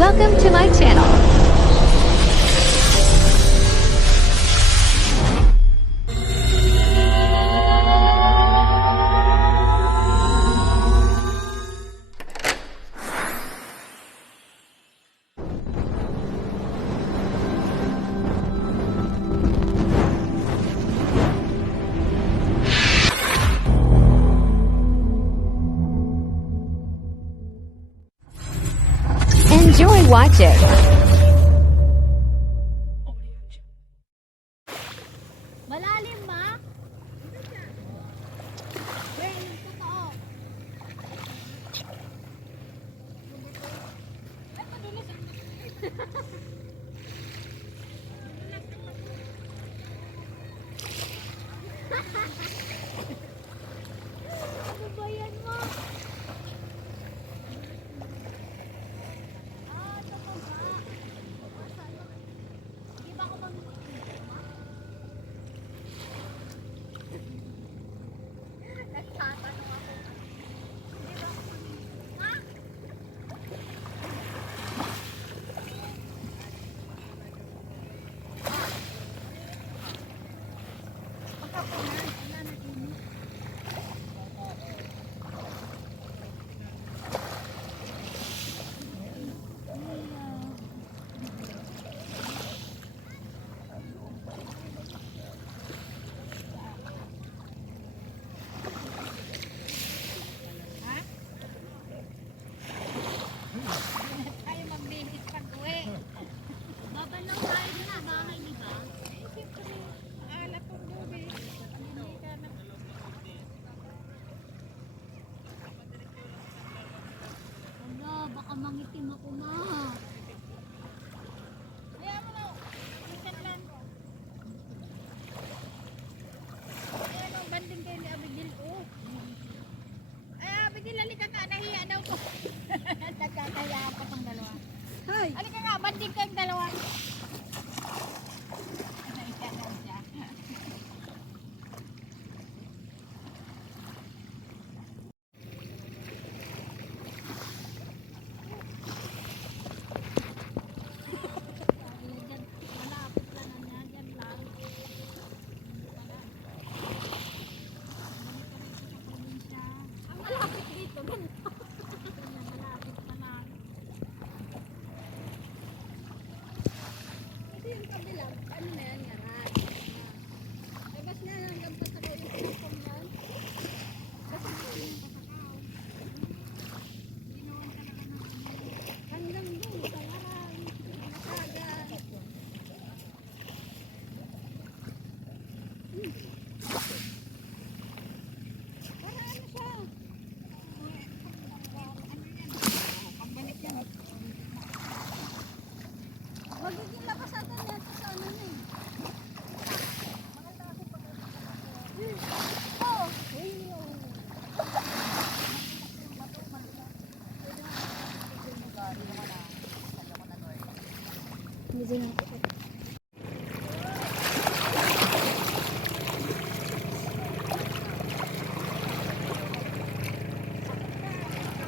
Welcome to my channel. Enjoy watching. Malalim, ma? Well, totoo. Ay, madulas. Ano ba yan, ma? Ito ba? Di ba ako nagtatanong ako. Di ba ako ha? Pagkapunan, wala na din. Tayo magbihis pag-uwi. Babalaw tayo na bahay, di ba? Siyempre, alat kong gabi. Hindi ka na. Wala, baka mangitim ako, ma. Kaya mo na, minsan lang. Ayan ang banding kayo ni Abigail, oh. Ay, Abigail, halika ka, nahiya daw ko. Nagkakaya pa tong dalawa. Hi! Halika nga, banding kayong dalawa. Nahiya daw siya. Malapit lang na niya, dyan lang. Ang malapit dito, ganito. Malapit pa lang. Ito yung kabilang, ano na yan, garan. Labas na hanggang pasakaw yung pinapong yan. Kasi yung pasakaw. Ginawan ka na ka ng hanggang doon, sa garan. Nakagan. Para ano siya? Pagbalik yan. Magiging labasan yan sa ano na eh. Oo. Medyo na ako.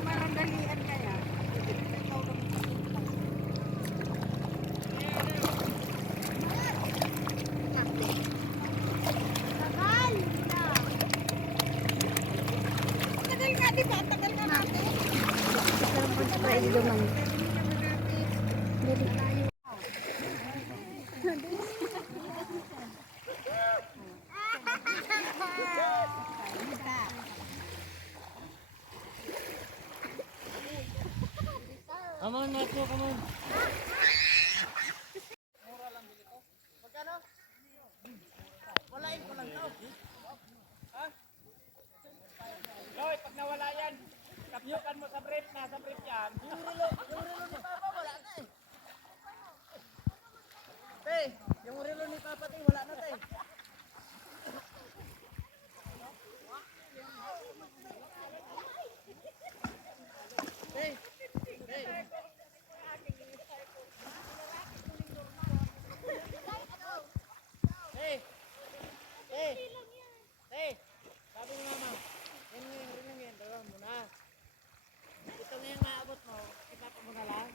Marandalian kaya. Tagal na. Tagal nga, di ba? Tagal na natin. Sarap pag-spray lumang. Come on, Marco, come on. Walain ko lang to. Ha? Loy, pag nawala yan, kapyukan mo sa brief, nasa brief yan. Yung relo ni Papa, wala na eh. Te, yung relo ni Papa, te, wala na te. Te, te. Hey! Hey! Hey! Sabi ni Mama, yan yung rin yan, dalawa mo na. Ito na yung maabot mo, ipapa mo na lang.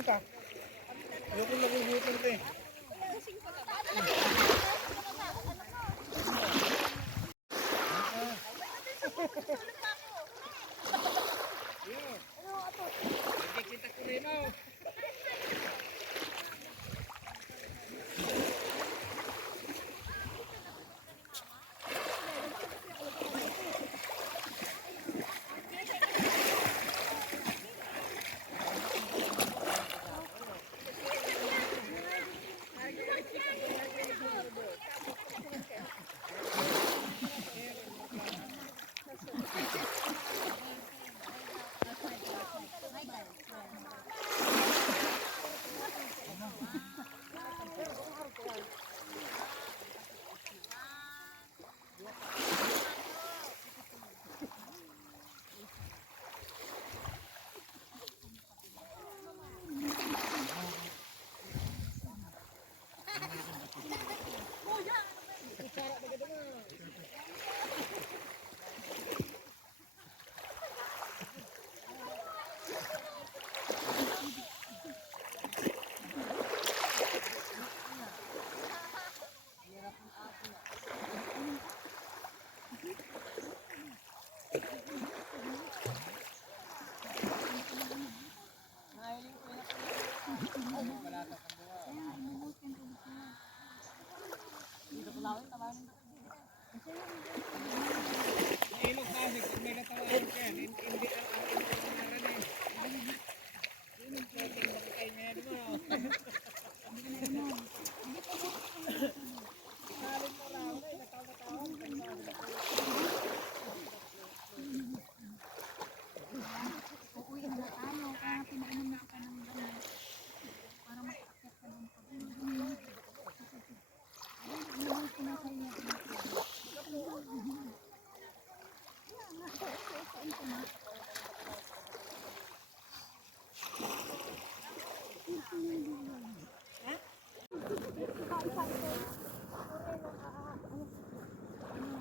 Magkaroon ka. Ayoko nagugutom ka eh. Kita ko rin oh. Ilog kasi kung may natawaran ka yan, hindi ang eh. Ilog ko, tingnan ko kayo ngayon mo. Ikalin mo lang, natawa-tawa. Uuwi na tayo. Kaya pinainom na ka ng gamot. Para makakit ka ng pag-ibig. Ayun, pinakaya.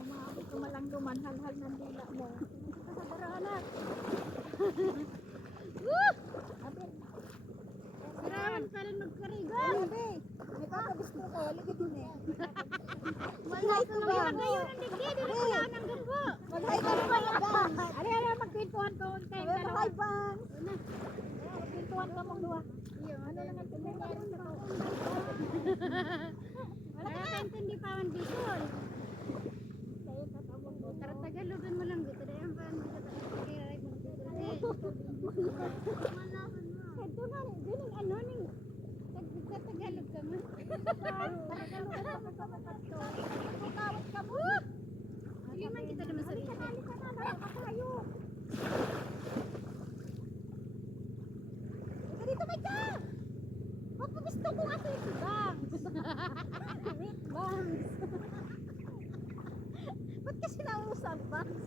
Maabot ko malangguman, hal-hal ng dila mo. Ito sa darahanak. Woo! Abin. Sirahan ka rin magkarigan. Grabe. May papagusto ko. Ligid din eh. Mag-hi ko ba? Ngayon ang digdi. Dito ko lang ang gabo. Mag-hi ka naman ang bang. Ari, magkwentuhan ko. Mag-hi bang. Magkwentuhan ka mong duwa. Ano lang ang tindahan? Wala ka intindi pa man bisol. Kaya tatamong mo. Tara Tagalogan mo lang dito. Dahil ang parang dito tagalogan mo dito. Malaman mo. Ito nga, ganun ano ning Tagalog ka mo. Tagalogan ka mo sa matato. Tutawad ka mo. Hindi man kita naman sa rito. Halika na, tayo. Dito may ka! Papagusto ko ato ito bangs. Wait, bangs. Ba't kasi nausap bangs?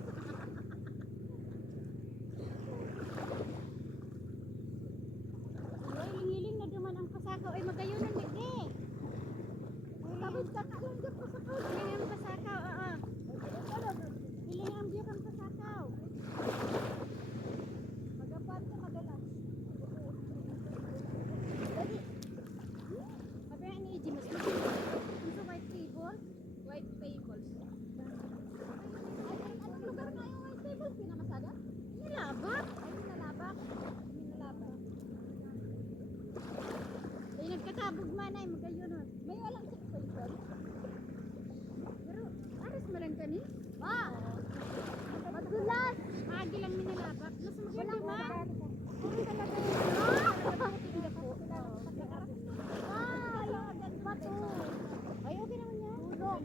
Ay, lingiling na duman ang pasakaw. Ay, magayunan digdi. Tapos kakalang dyan pasakaw. Hiling ang pasakaw, oo. Hiling ang biyok ang pasakaw. Magapan ka madalas. Dali. Sabi nga ni EJ, mas maganda. Sa white table? White tables. Anong lugar nga yung white tables? Pinamasada? Nilabak. Ay, nilabak. Nilabak. Ay, nagkakabog man ay magayon. May walang check table. Pero, aras malang ka ni? Madulas. Agi lang minalabak. Mas maganda ba? Puro talaga yun. Ay, okay naman yan.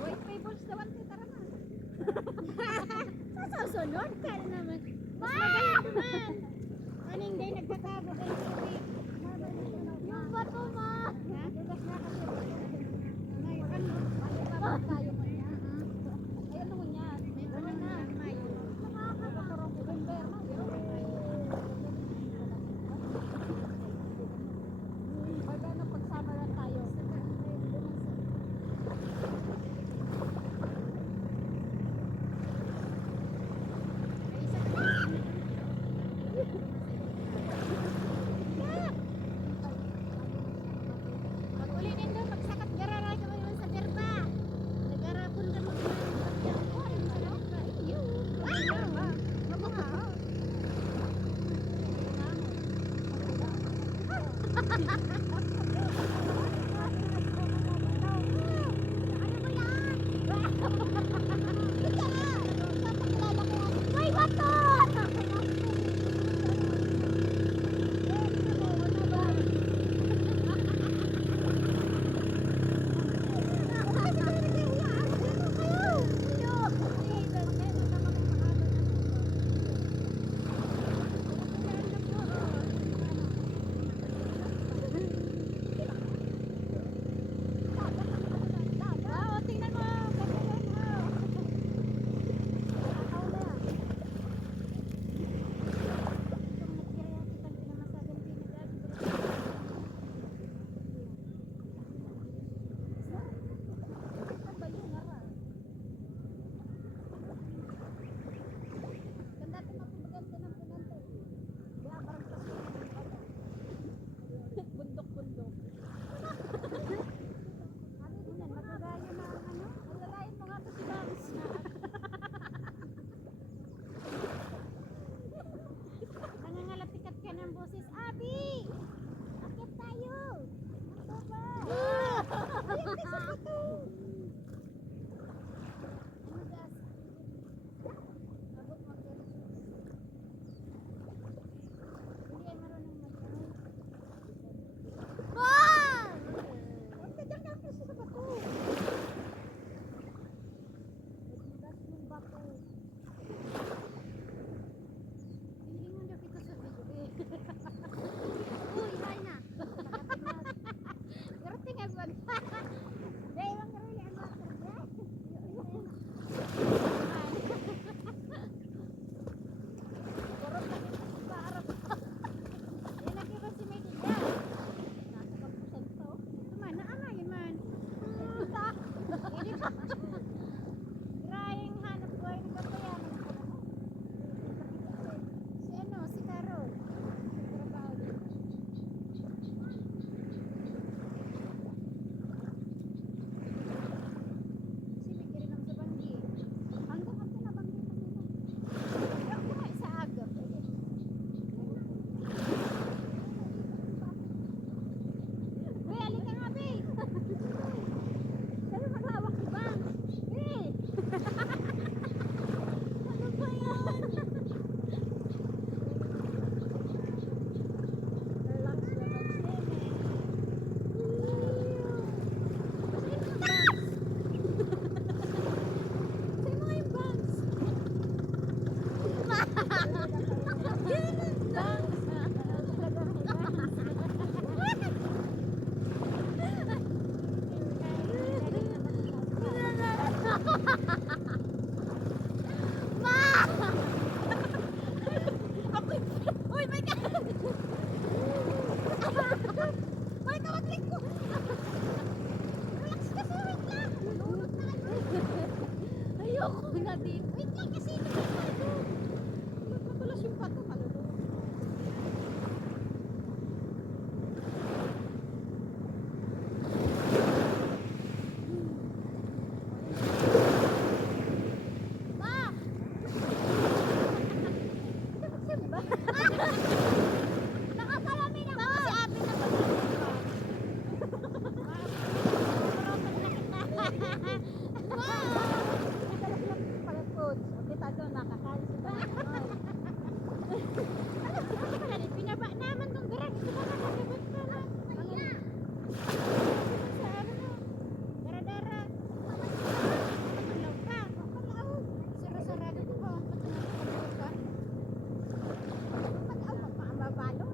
White tables daw ang titara na. Sasunod ka na naman. Mas magaling naman. Aning day nagkakabog ay suwi. Yung bato ma. Ha? Dulas na kasi. Ngayon, ano? Malipabag tayo mo niya. Ay, ano mo niya? May ano na. Nakakakarong November na. Pag ano, pagsama lang tayo. Ay, isa ka. May bato! Tingnan mo! Bundok-bundok. Magagayo na ang ano. Alalayan mo nga to si Bangs. Nangangalatikat ka ng boses. Abi! Akit tayo! Ito ba? Ayun, isa pa to. Ano gas? Abot mo ko. Hindi ay marunong mag-ay. Huwag ka dyan ka sa bato. Nagbigas yung bato. Hilingan daw kita sa video eh. Uy, hay na. Gerti nga ba? Dahil lang karili ang mga karga. Kurot lang yung paarap. Yan ang kira si May Diya. Nasa kapusan to. Ito man, naanayin man. Ini pa. Graying hanap buhay ng kapayanan ko na. Si ano, si Carol. Trabaho din. Si Miguel ng sa banggi. Hanggang ako na banggi na nila. Ako nga sa agap. Uy, alin ka nga, Bey. Sabi maghawak ni Bang. Bey. Ano ba yan? Relax naman siya, eh. Sino nga yung Bangs? Uy, may ka! May kawaglig ko! Relax kasi, wait lang! Lulunod na kayo! Ayoko na din! Wait lang kasi, nagkakago! Matulas yung pato, malulunod. Ma! Simba! Nakakalami na ako si Abi na pinaba naman tong garag. Ito ba nakakabot ka lang? Dara-dara. Paglaw ka. Sarado ko ba? Paglaw ka. Pag-aw, magpaambabalo.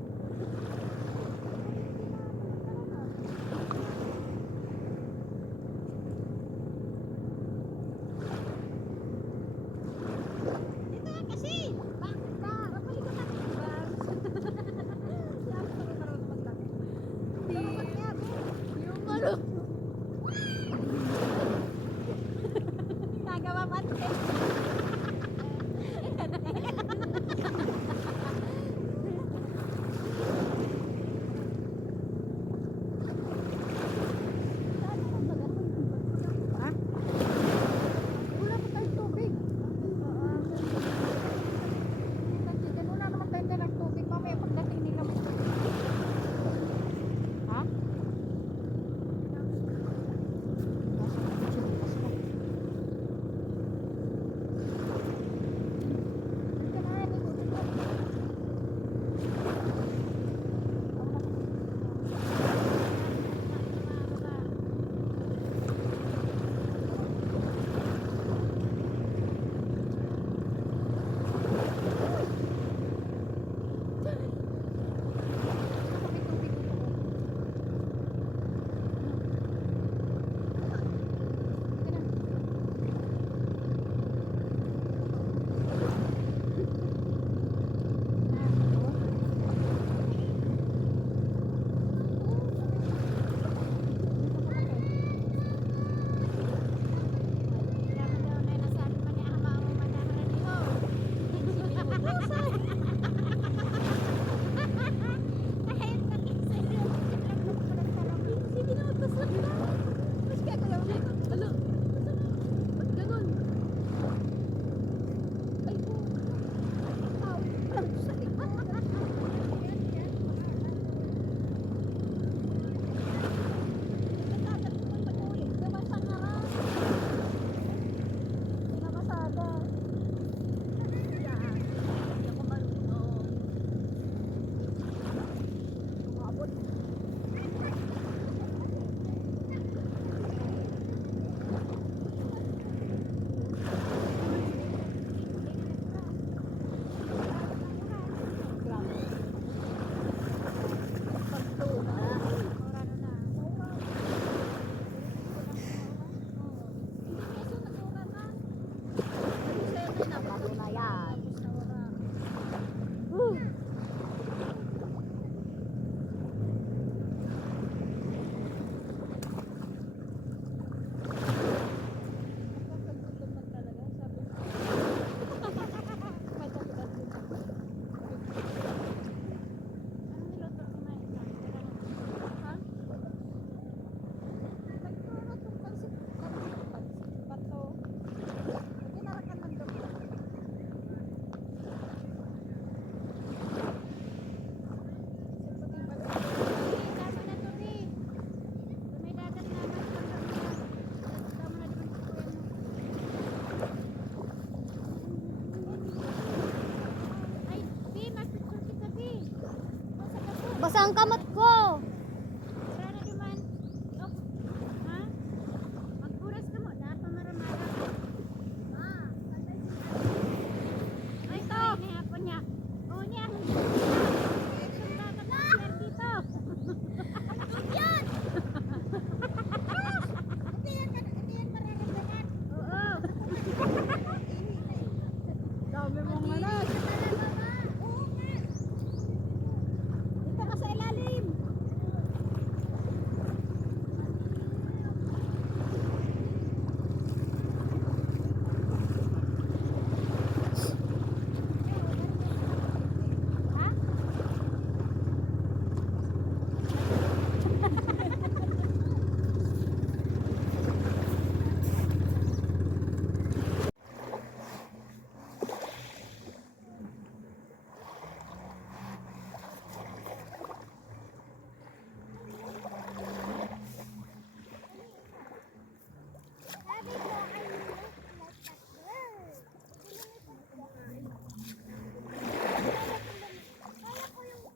ang kamot ko. Rara naman. Oh. Ha? Magpuras ka mo. Dapat maramara. Ay, ito. Nihapon niya. Oo niya. Sumba ka pa dito. Yan! Hindi yan mararamdaman. Oo. Dami mong ano. Oo nga. Dito ka sa ilalim. Ha? Sabi ko, I look like a girl. Kaya ko yung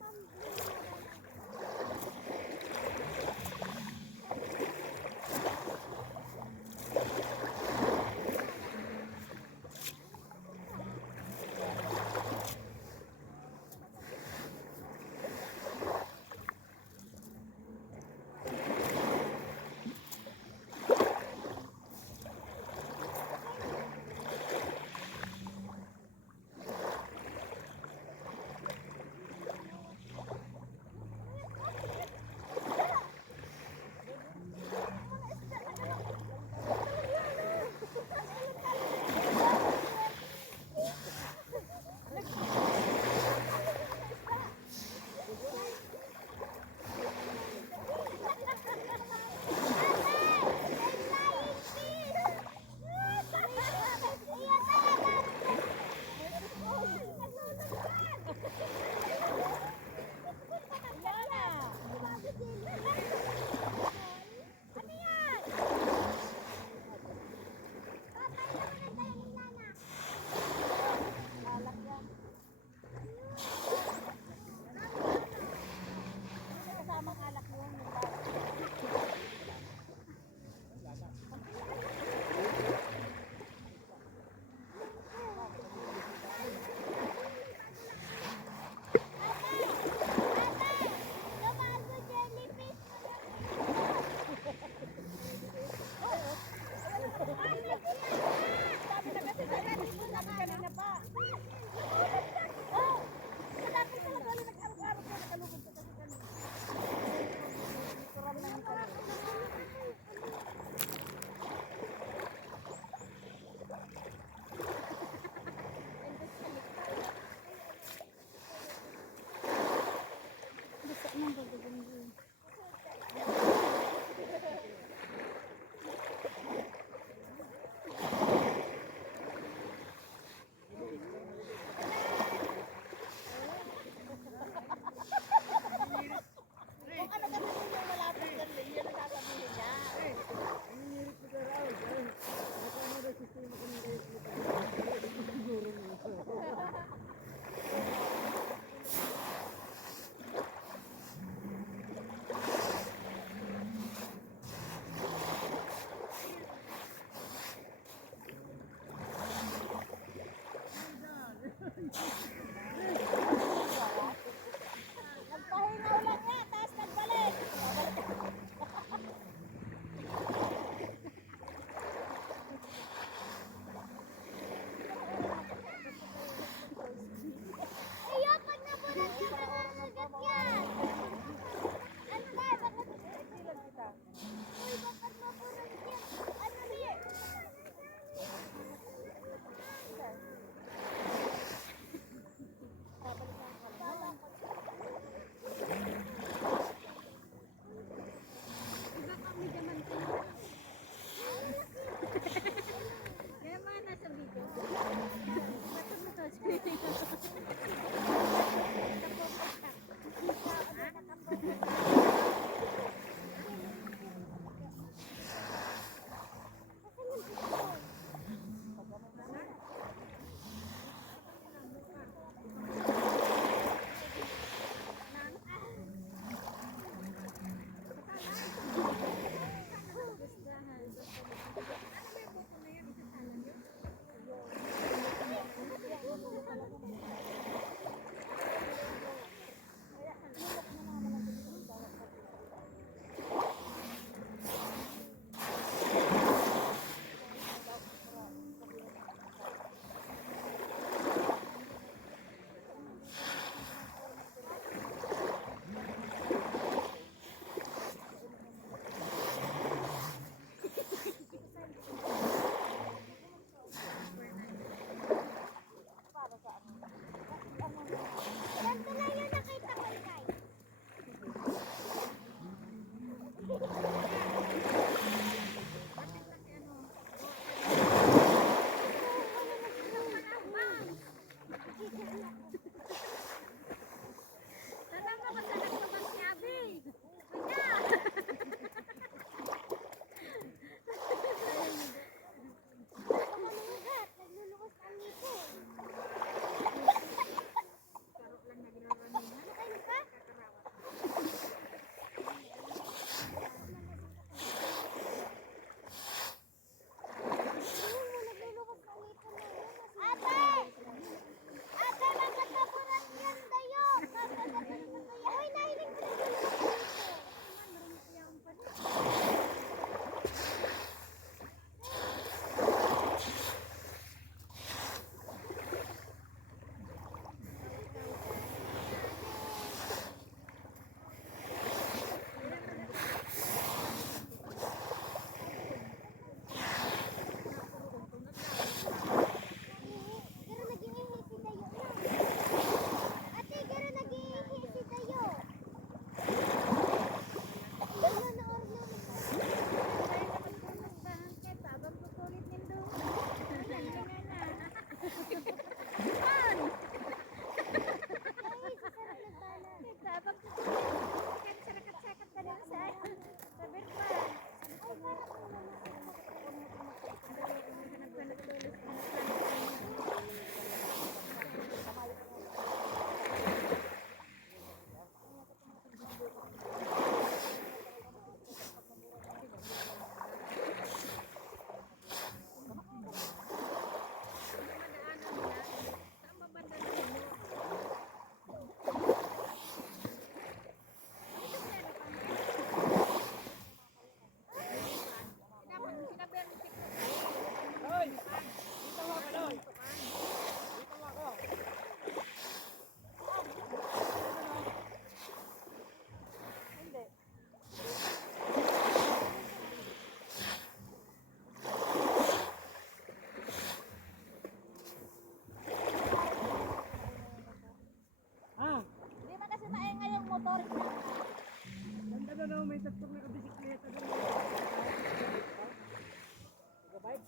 Lapit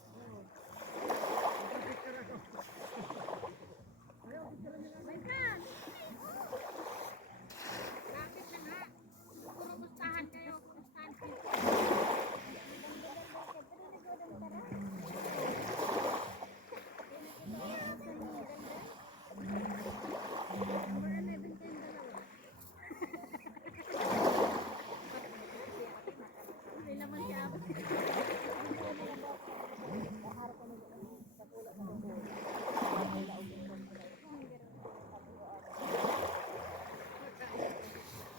na nga. Kumustahan kayo, kumustahan kayo. Hindi naman siya.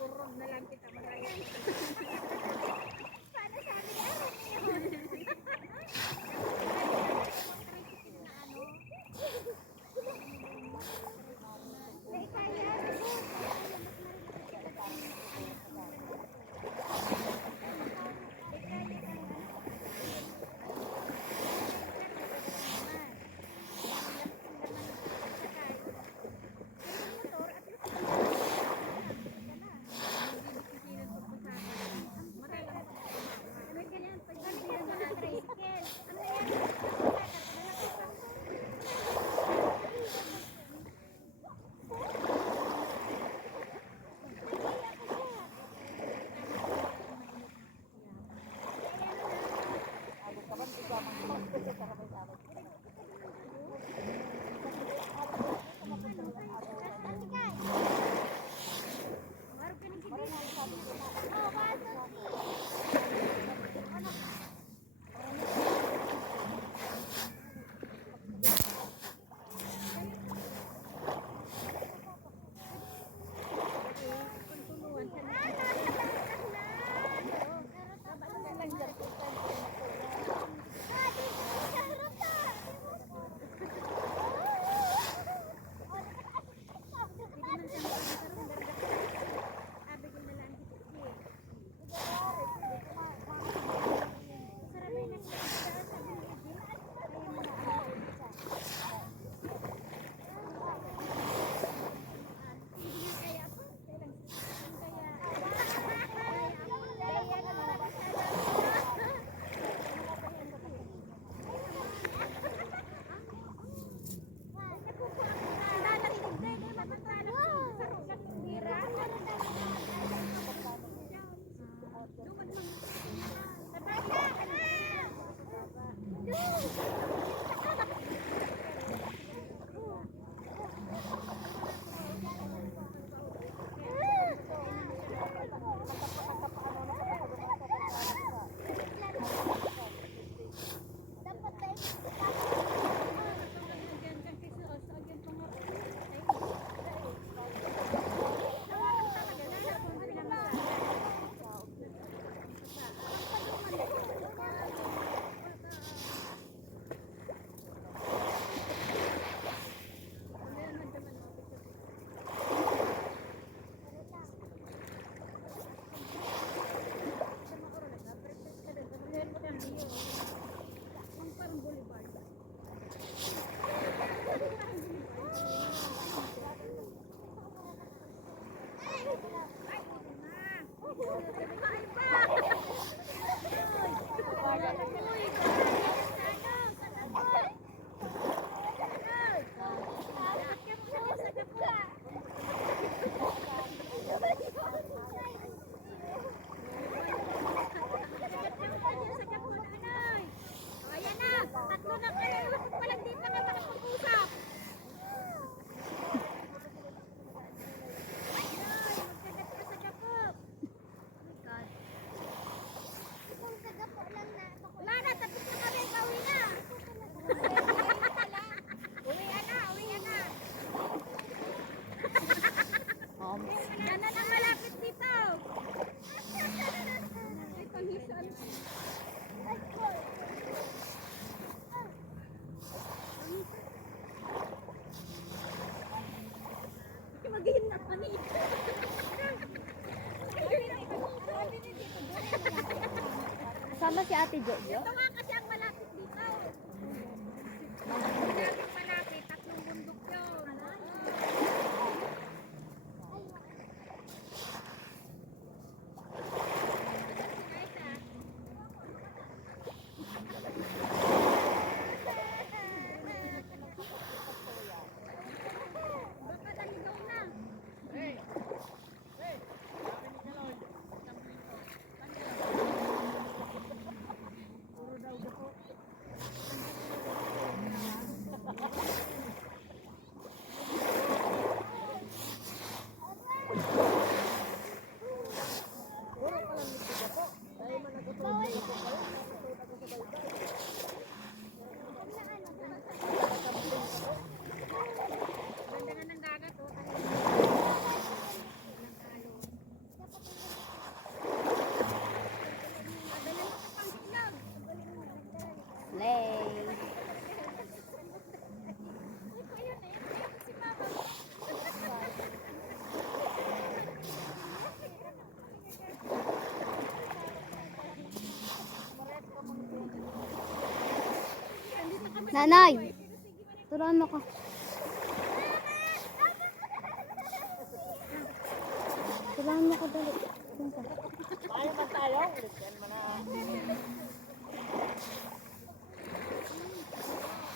Kurong na lang kita marami. Para sa amin, ano yun? May kaya, may ganyan, pag ganyan na tricycle. Ano yan? Baru kini gini. Oh, masuk sih. Tatlo na kayo, walang di pa nga makapag-usap. Wala na, tapos na kami, pauwi na. Uwi na, uwi na. Yan na lang malapit dito. Ay, panghisan. Maghihin na kami. Kasama si Ate Jojo? Ito nga kasi ang malapit dito. Malapit malapit, tatlong bundok yun. Guys, Nanay! Turuan mo ko. Turuan mo ko dali. Doon ka. Ayaw ba tayo? Ulitin mo na.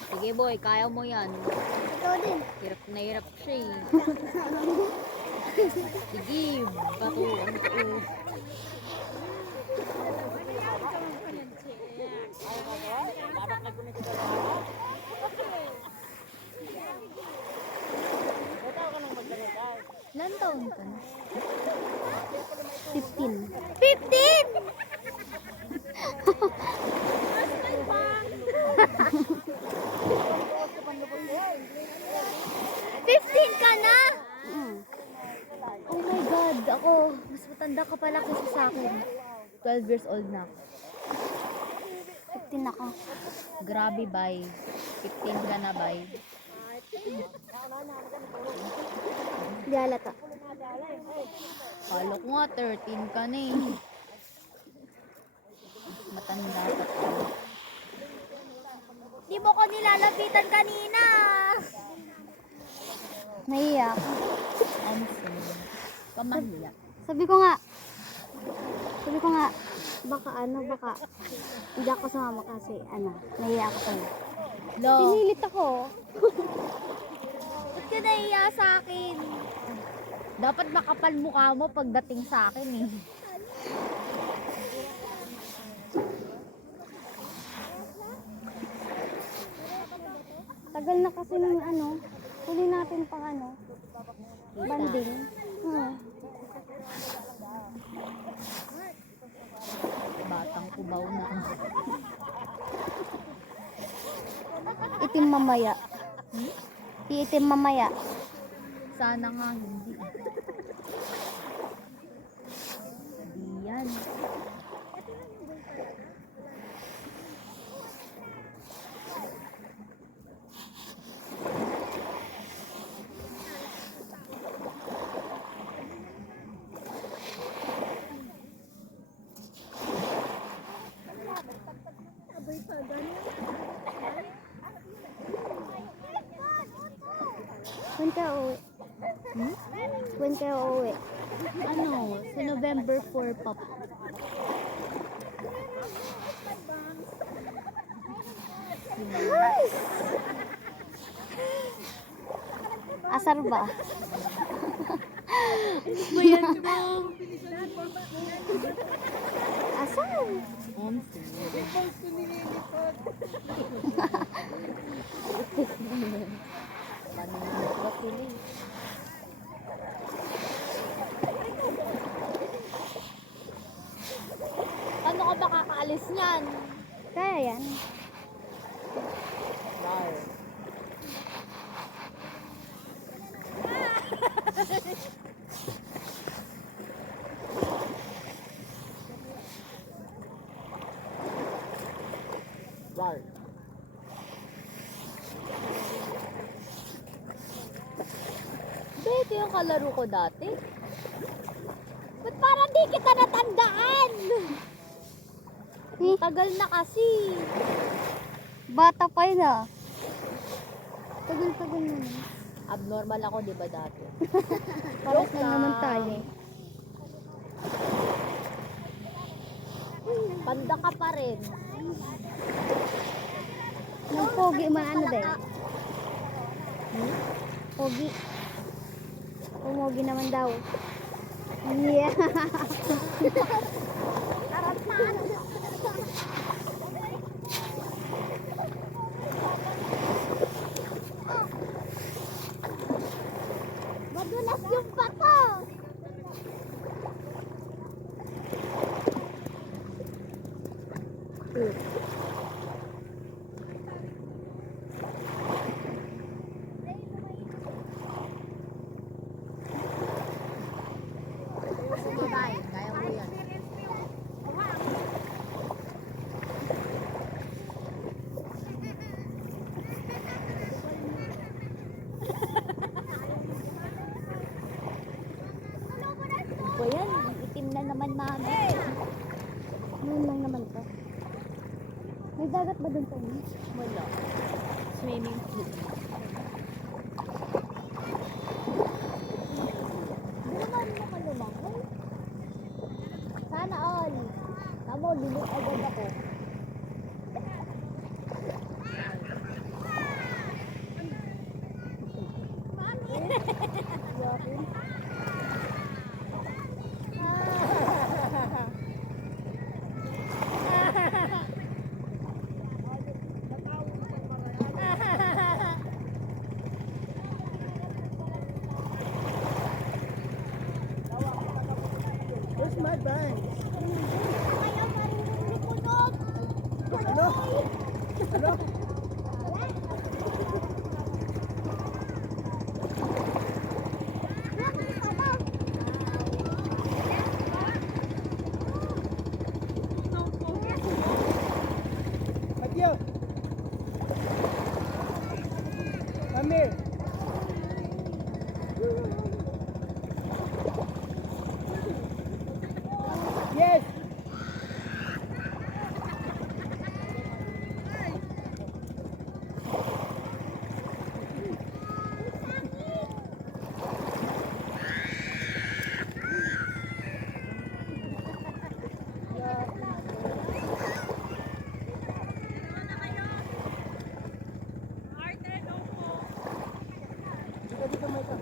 Sige boy, kaya mo yan. Ikaw din. Hirap na hirap siya eh. Sige, bato. Ano to? Dapat nagkumisi ka na. Ikaw ka nang magdalagay. Ilan taon ka na? 15. 15! Ka na? Oh my God, ako, mas matanda ka pala kasi sa akin. 12 years old na ako. 15 ako. Grabe, bay. 15 ka na, bay. Di halata. Kala ko nga, 13 ka na eh. Matanda ka pa. Di mo ko nilalapitan kanina. Naiyak. Pamahila. Sabi ko nga, baka hindi ako sumama kasi, naiyak ako pala. Lo, Pinilit ako. Ba't ka naiya sa akin? dapat makapal mukha mo pagdating sa akin eh. Tagal na kasi ng huli natin pang banding. Batang kubaw na. Itim mamaya. Iitim mamaya. Sana nga hindi. Di yan. When ka uuwi? When ka uuwi? Ano? Sa November 4 pa. Asar ba? Bayan mo. Asar? Paninit ba sila eh? Paano ka ba kakaalis niyan? Kaya yan. Rar. Rar. Ito yung kalaro ko dati. Ba't parang di kita natandaan? Tagal na kasi. Bata pa yun Tagal-tagal na yun. Abnormal ako, di ba dati? Paras na naman tayo. Panda ka pa rin. Nang pogi man din. Pogi. Pumogi naman daw. Yeah. Madulas yung bato. Sige, bye. Kaya mo yan. Ba yan? Itim na naman, mami. Noon lang naman to. May dagat ba dun sa inyo? Wala. swimming pool. Hindi naman makalumangoy. Sana all. Tamo, dilit agad ako. Yakin. Where's my bag? Ayaw marunong lumunod. Ano? Ano? Adiyo. Come here. Yes. Dito, dito, may ka.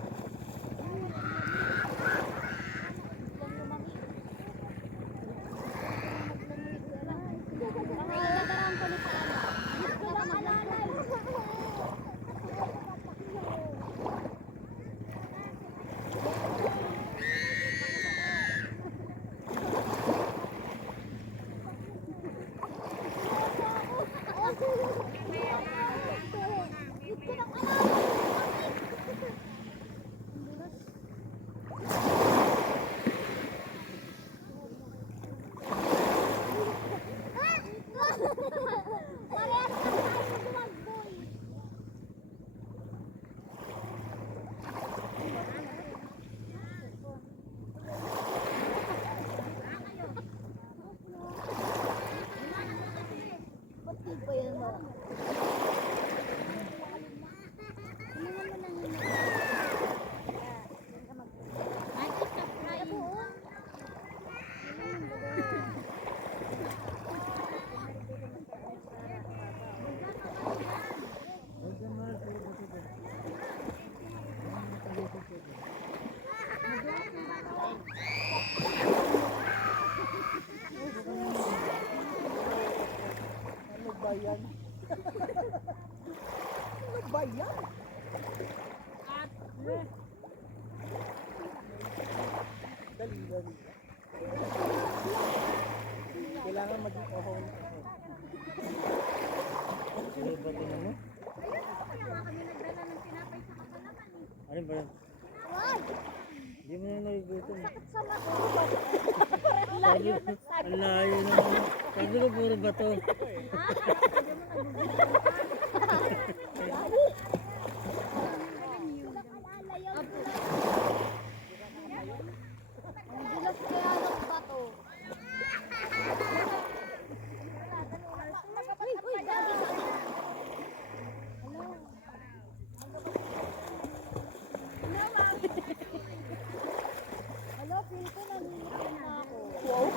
Ba't di pa yan mo? Ano ba yan? Ano ba yan? Dali, dali. Kailangan maging ohon. Ano ba tingnan mo? Ano ba yan? Hindi mo na nagugutom. Layo na Ang layo naman. Sabi ko puro bato. Ang dilas kaya ng bato. Uy, dali. Hello, feel ko nanginginig na ako. Wow.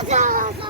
Sa